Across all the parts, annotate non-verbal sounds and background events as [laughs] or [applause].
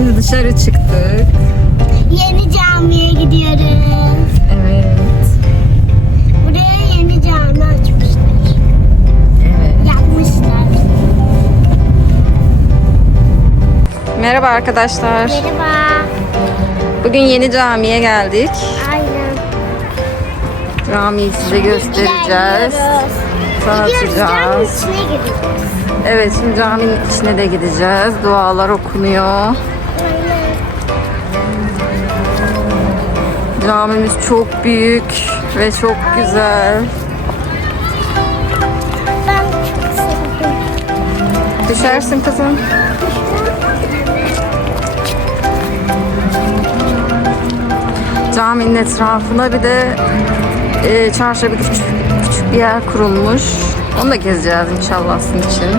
Şimdi dışarı çıktık. Yeni camiye gidiyoruz. Evet. Buraya yeni cami açmışlar. Evet. Yapmışlar. Merhaba arkadaşlar. Merhaba. Bugün yeni camiye geldik. Aynen. Camiyi size göstereceğiz. Gidiyoruz caminin Tanıtacağız. içine gireceğiz. Evet şimdi caminin içine de gideceğiz. Dualar okunuyor. Camimiz çok büyük ve çok güzel. Düşersin kızım. Caminin etrafına bir de e, çarşı bir küçük, küçük bir yer kurulmuş. Onu da gezeceğiz inşallah sizin için.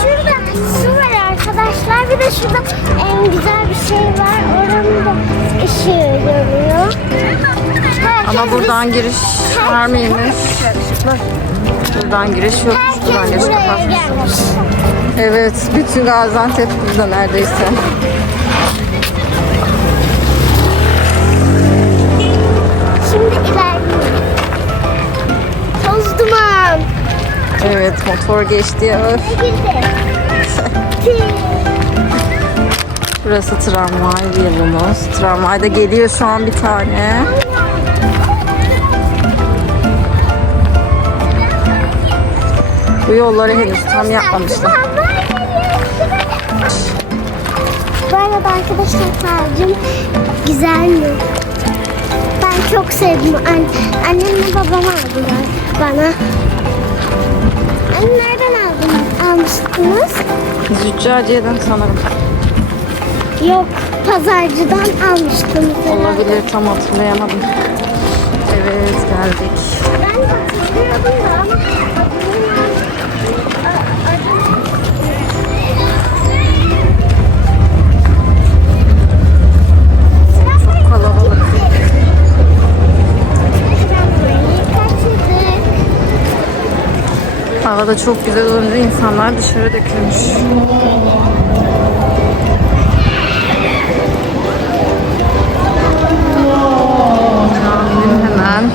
Şurada su var arkadaşlar. Bir de şurada en güzel bir şey var. Ama buradan giriş var mıymış? Buradan giriş yok. Buradan giriş kapatmış. Evet, bütün Gaziantep burada neredeyse. Şimdi ilerliyoruz. Toz duman. Evet, motor geçti. Öf. Burası tramvay yolumuz. Tramvayda geliyor şu an bir tane. Bu yolları henüz tam yapmamışlar. Bu arada arkadaşlar tacım güzel mi? Ben çok sevdim. An annemle babam aldılar bana. Anne nereden aldın? almıştınız? Züccaciye'den sanırım. Yok pazarcıdan almıştım. Olabilir tam hatırlayamadım. Evet geldik. Ben hatırlıyordum da ama Havada çok güzel olunca insanlar dışarı dökülmüş. Caminin hemen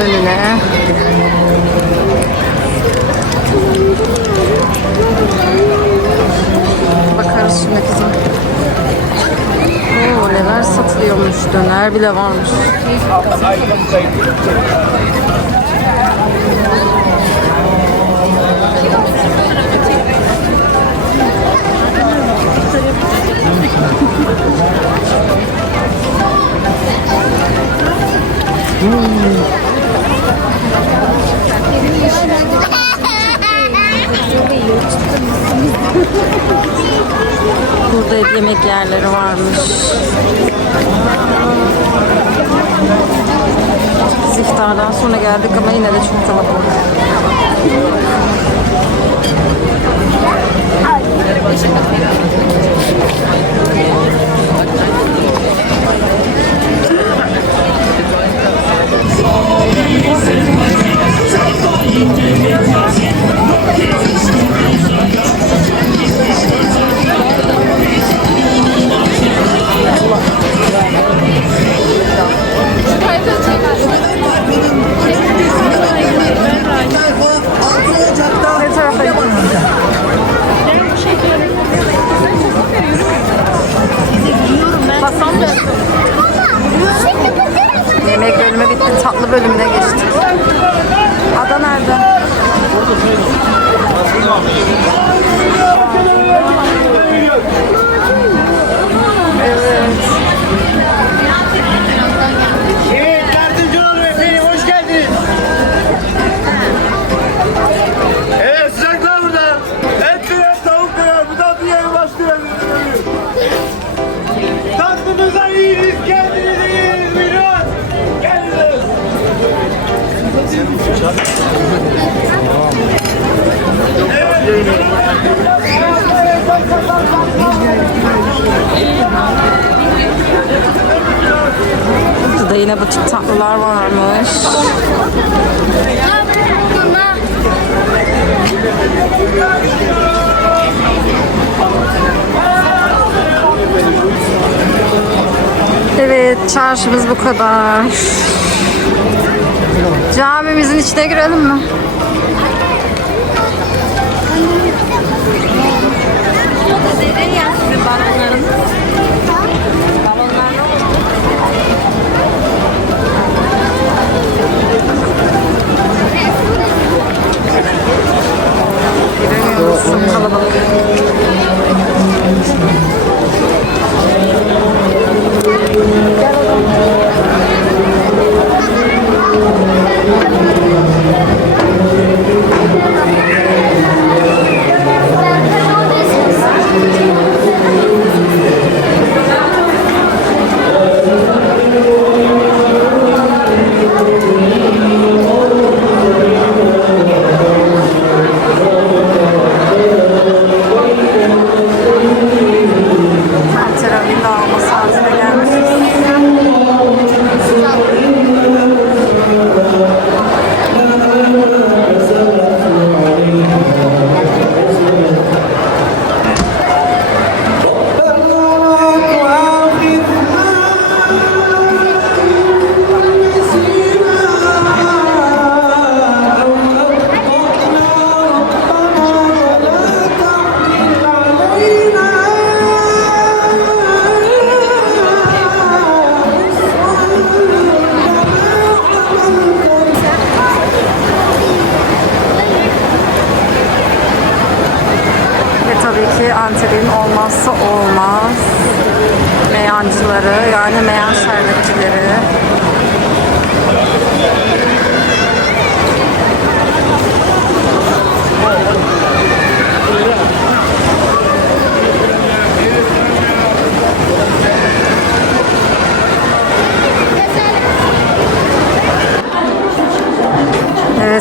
önüne bakarız şimdi kızım. Oo, neler satılıyormuş, döner bile varmış. [laughs] Burada hep yemek yerleri varmış. Biz iftardan sonra geldik ama yine de çok kalabalık. Ne tatlılar varmış. Evet, çarşımız bu kadar. Camimizin içine girelim mi? Dere yastığı bana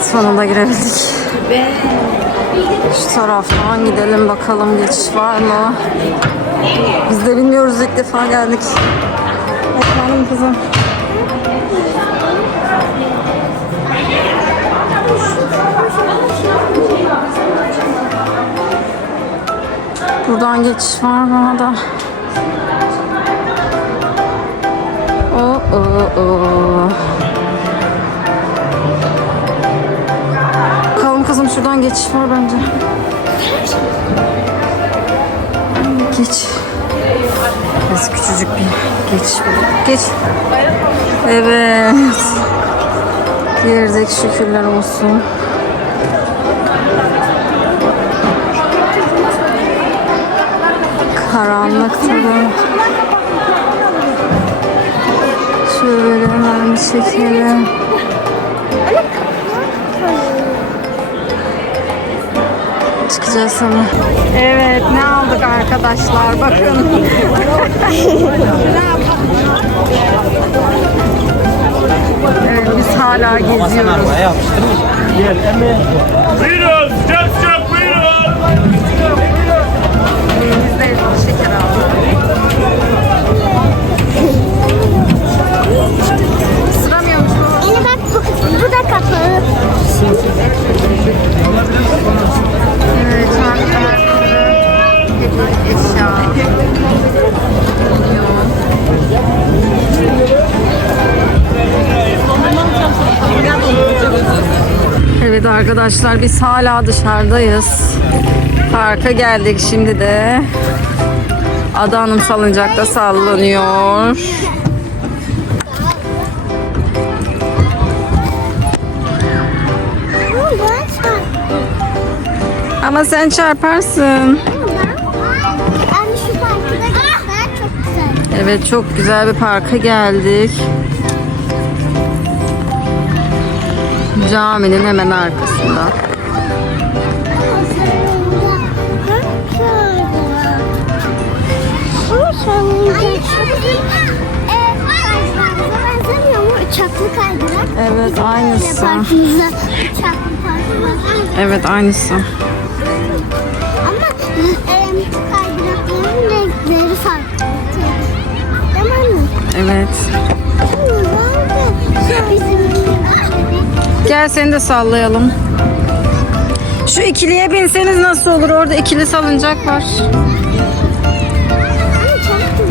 Evet sonunda girebildik. Şu taraftan gidelim bakalım geçiş var mı? Biz de bilmiyoruz ilk defa geldik. Efendim kızım. Buradan geçiş var mı da? Oo, oo, oo. Şuradan geçiş var bence. Geç. Biz küçücük bir geçiş bulduk. Geç. Evet. Girdik şükürler olsun. Karanlık tabii. Şöyle hemen çekelim. Ama. Evet ne aldık arkadaşlar bakın. evet biz hala geziyoruz. Buyurun, sıcak sıcak buyurun. Biz de şeker aldık. Sıramıyormuş bu. Yine bak bu, bu da kapalı. Arkadaşlar biz hala dışarıdayız. Parka geldik şimdi de. Ada Hanım salıncakta sallanıyor. Ama sen çarparsın. Evet çok güzel bir parka geldik. Caminin hemen arkasında. Uçaklı kaydırak. Evet aynısı. Parkımızda uçaklı. Evet aynısı. Ama e, kaydırakların Gel seni de sallayalım. Şu ikiliye binseniz nasıl olur? Orada ikili salıncak var.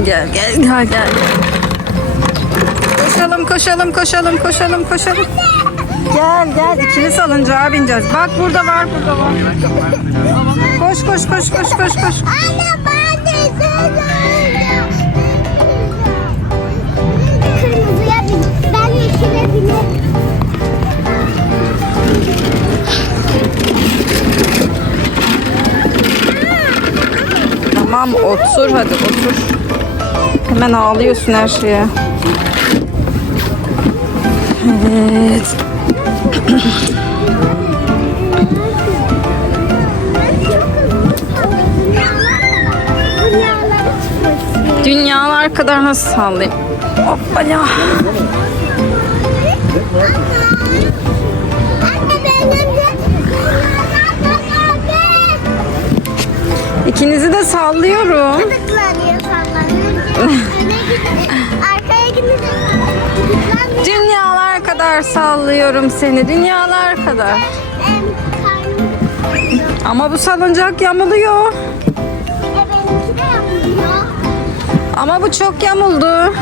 Gel gel gel gel. Koşalım koşalım koşalım koşalım koşalım. Gel gel ikili salıncağa bineceğiz. Bak burada var burada var. Koş koş koş koş koş koş. Anne Tamam otur hadi otur. Hemen ağlıyorsun her şeye. Evet. Dünyalar kadar nasıl sallayayım? Hoppala. İkinizi de sallıyorum. Gıdıklanıyor sallanıyor. Öne gidince, arkaya gidince gıdıklanmıyor. [laughs] Dünyalar kadar sallıyorum seni. Dünyalar kadar. Ama bu salıncak yamuluyor. Ama bu çok yamuldu.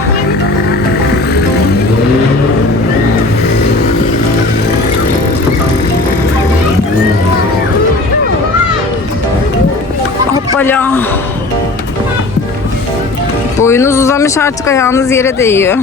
Hoppala. Boyunuz uzamış artık ayağınız yere değiyor.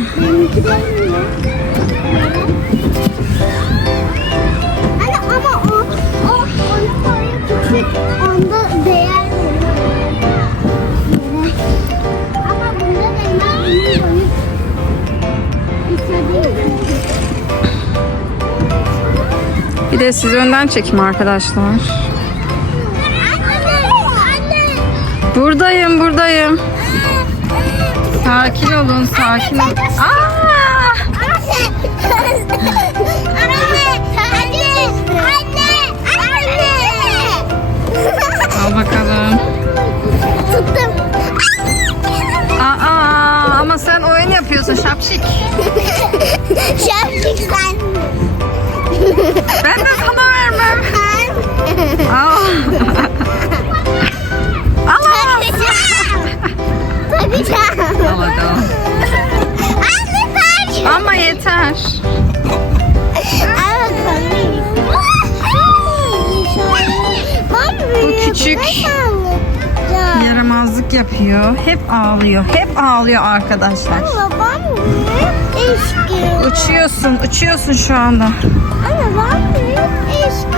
Bir de siz önden çekim arkadaşlar. Buradayım, buradayım. Sakin olun, sakin olun. Aa! Al bakalım. Tuttum. Aa, ama sen oyun yapıyorsun şapşik. Şapşik sen. Ben de sana vermem. Al. Tak. Ama yeter. Bu küçük. Yaramazlık yapıyor. Hep ağlıyor. Hep ağlıyor arkadaşlar. Büyük. Uçuyorsun, uçuyorsun şu anda. Anne babam büyük eşki.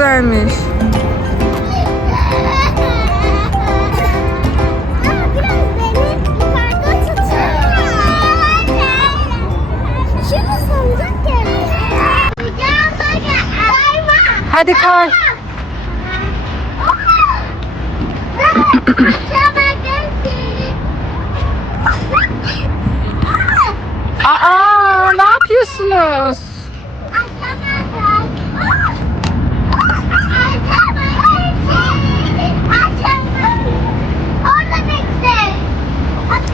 Geldi. Hadi kay. Aa, ne yapıyorsunuz?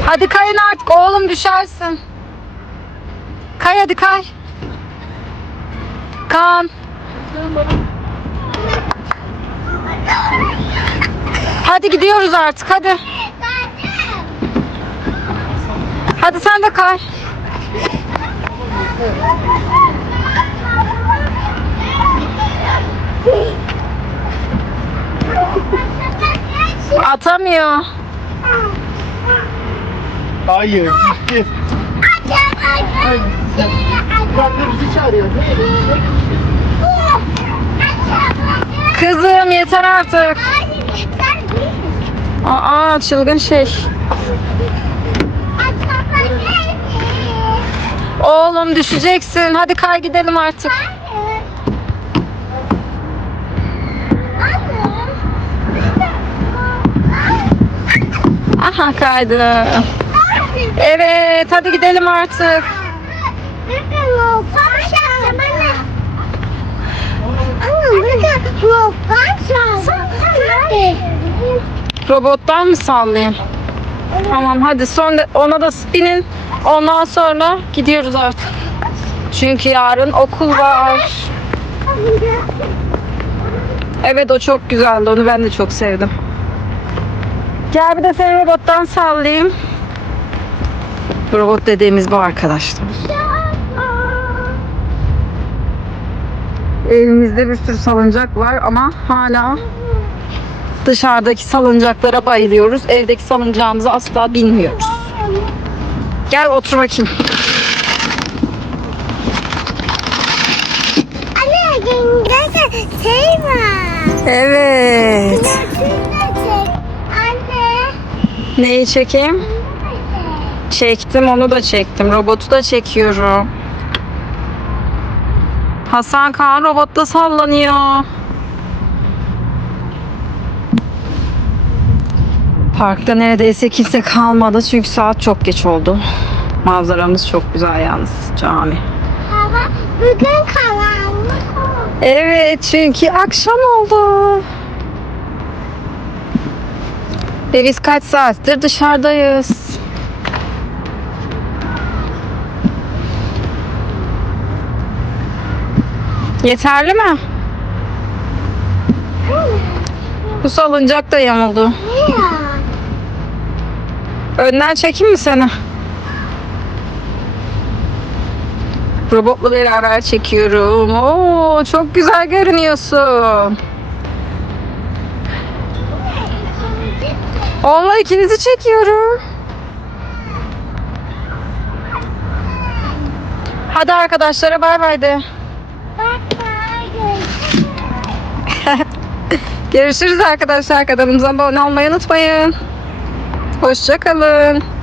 Hadi kayın artık oğlum düşersin. Kay hadi kay. Kan. Hadi gidiyoruz artık hadi. Hadi sen de kay. Atamıyor. Hayır. Kızım yeter artık. Aa çılgın şey. Oğlum düşeceksin. Hadi kay gidelim artık. Aha kaydı. Evet hadi gidelim artık. Robottan mı sallayayım? Tamam hadi son ona da spinin. Ondan sonra gidiyoruz artık. Çünkü yarın okul var. Evet o çok güzeldi. Onu ben de çok sevdim. Gel bir de seni robottan sallayayım. Robot dediğimiz bu arkadaşlar. Evimizde bir sürü salıncak var ama hala dışarıdaki salıncaklara bayılıyoruz. Evdeki salıncağımızı asla bilmiyoruz. Gel otur bakayım. Anne şey var. Evet. Anne. Neyi çekeyim? Çektim onu da çektim. Robotu da çekiyorum. Hasan Kaan robotta sallanıyor. Parkta neredeyse kimse kalmadı çünkü saat çok geç oldu. Manzaramız çok güzel yalnız cami. Hava bugün karanlık. Evet çünkü akşam oldu. Ve biz kaç saattir dışarıdayız. Yeterli mi? Bu salıncak da yamuldu. Önden çekeyim mi seni? Robotla beraber çekiyorum. Oo, çok güzel görünüyorsun. Onunla ikinizi çekiyorum. Hadi arkadaşlara bay bay de. Bak bak. Görüşürüz arkadaşlar. Kanalımıza abone olmayı unutmayın. Hoşçakalın.